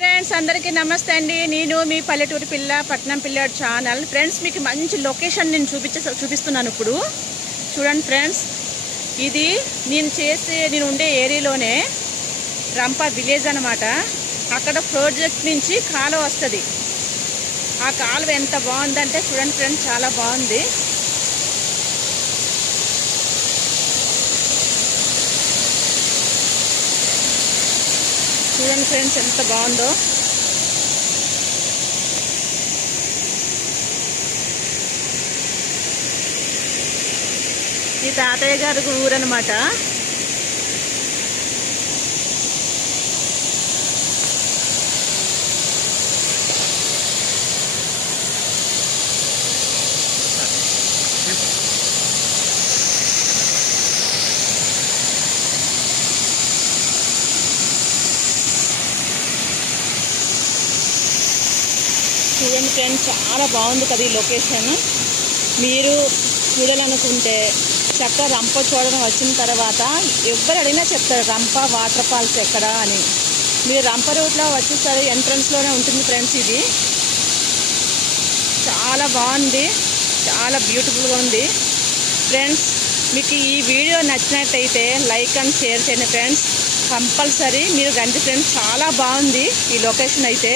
Friends అందరికీ నమస్తే అండి. నేను మీ పల్లెటూరు పిల్ల పట్నం పిల్లాడు ఛానల్. ఫ్రెండ్స్ మీకు మంచి లొకేషన్ నేను చూపిస్తున్నాను. ఇప్పుడు చూడండి ఫ్రెండ్స్, ఇది నేను ఉండే ఏరియాలోనే రంప విలేజ్ అన్నమాట. అక్కడ ప్రాజెక్ట్ నుంచి కాలువ వస్తుంది. ఆ కాలువ ఎంత బాగుందంటే చూడండి ఫ్రెండ్స్, చాలా బాగుంది. చూడండి ఫ్రెండ్స్ ఎంత బాగుందో. ఈ తాతయ్య గారి ఊరు అన్నమాట. చూడండి ఫ్రెండ్స్, చాలా బాగుంది కదా ఈ లొకేషన్. మీరు చూడాలనుకుంటే చక్కగా రంప చూడడం వచ్చిన తర్వాత ఎవరు అడిగినా చెప్తారు రంప వాటర్ ఫాల్స్ ఎక్కడ అని. మీరు రంప రూట్లో వచ్చేసరి ఎంట్రన్స్లోనే ఉంటుంది ఫ్రెండ్స్. ఇది చాలా బాగుంది, చాలా బ్యూటిఫుల్గా ఉంది ఫ్రెండ్స్. మీకు ఈ వీడియో నచ్చినట్టయితే లైక్ అండ్ షేర్ చేయండి ఫ్రెండ్స్. కంపల్సరీ మీరు రండి ఫ్రెండ్స్, చాలా బాగుంది ఈ లొకేషన్ అయితే.